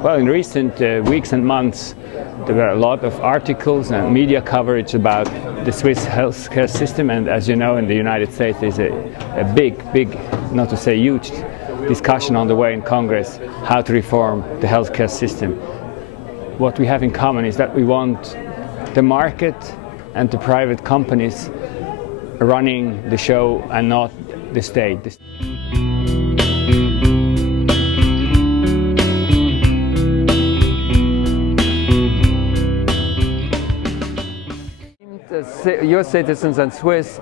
Well, in recent weeks and months, there were a lot of articles and media coverage about the Swiss healthcare system, and as you know, in the United States there's a big, not to say huge, discussion on the way in Congress how to reform the healthcare system. What we have in common is that we want the market and the private companies running the show and not the state. US citizens and Swiss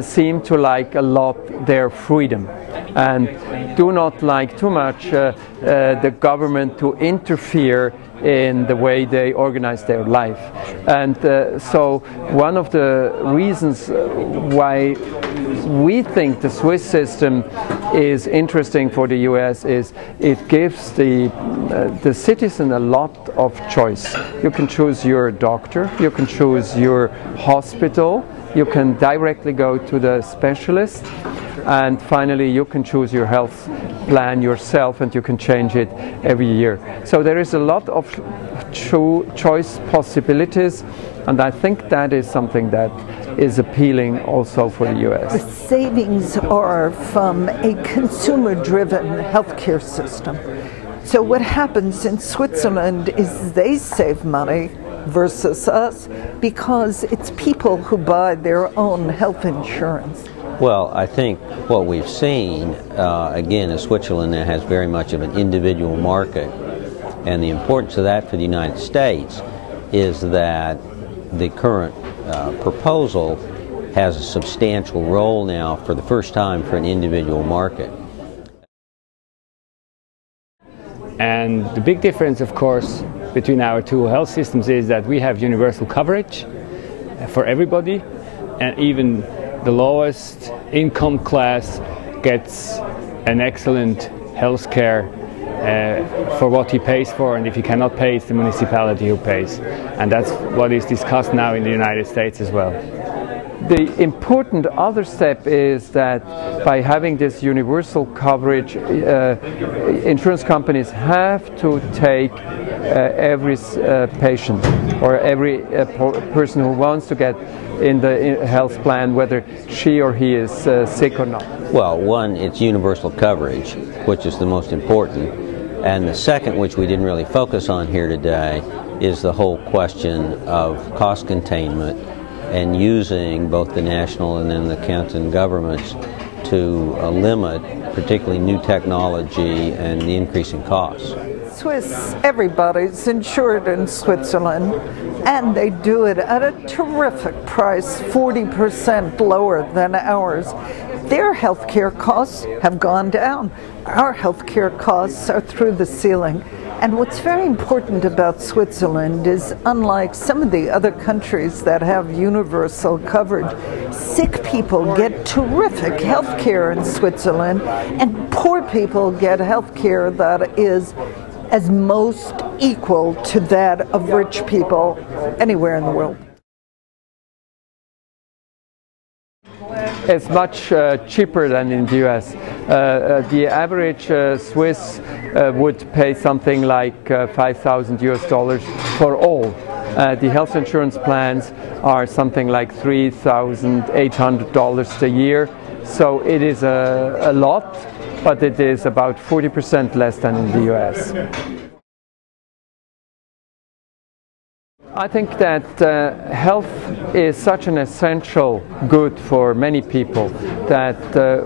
seem to like a lot their freedom and do not like too much the government to interfere in the way they organize their life. And so one of the reasons why we think the Swiss system is interesting for the US is it gives the citizen a lot of choice. You can choose your doctor, you can choose your hospital, you can directly go to the specialist, and finally you can choose your health plan yourself and you can change it every year. So there is a lot of choice possibilities, and I think that is something that is appealing also for the US. The savings are from a consumer-driven healthcare system. So what happens in Switzerland is they save money versus us because it's people who buy their own health insurance. Well, I think what we've seen, again, is Switzerland that has very much of an individual market, and the importance of that for the United States is that the current proposal has a substantial role now for the first time for an individual market. And the big difference, of course, between our two health systems is that we have universal coverage for everybody, and even the lowest income class gets an excellent health care for what he pays for, and if he cannot pay, it's the municipality who pays. And that's what is discussed now in the United States as well. The important other step is that by having this universal coverage, insurance companies have to take every patient or every person who wants to get in the health plan, whether she or he is sick or not. Well, one, it's universal coverage, which is the most important. And the second, which we didn't really focus on here today, is the whole question of cost containment and using both the national and then the canton governments to limit particularly new technology and the increasing costs. Swiss, everybody's insured in Switzerland, and they do it at a terrific price, 40% lower than ours. Their healthcare costs have gone down. Our healthcare costs are through the ceiling. And what's very important about Switzerland is, unlike some of the other countries that have universal coverage, sick people get terrific health care in Switzerland, and poor people get health care that is as most equal to that of rich people anywhere in the world. It's much cheaper than in the US. The average Swiss would pay something like $5,000 for all. The health insurance plans are something like $3,800 a year. So it is a lot, but it is about 40% less than in the US. I think that health is such an essential good for many people that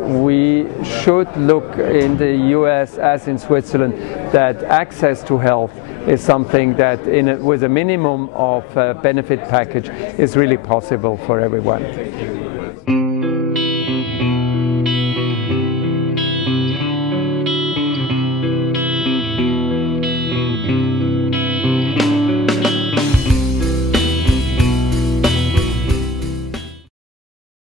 we should look in the US as in Switzerland that access to health is something that with a minimum of benefit package is really possible for everyone.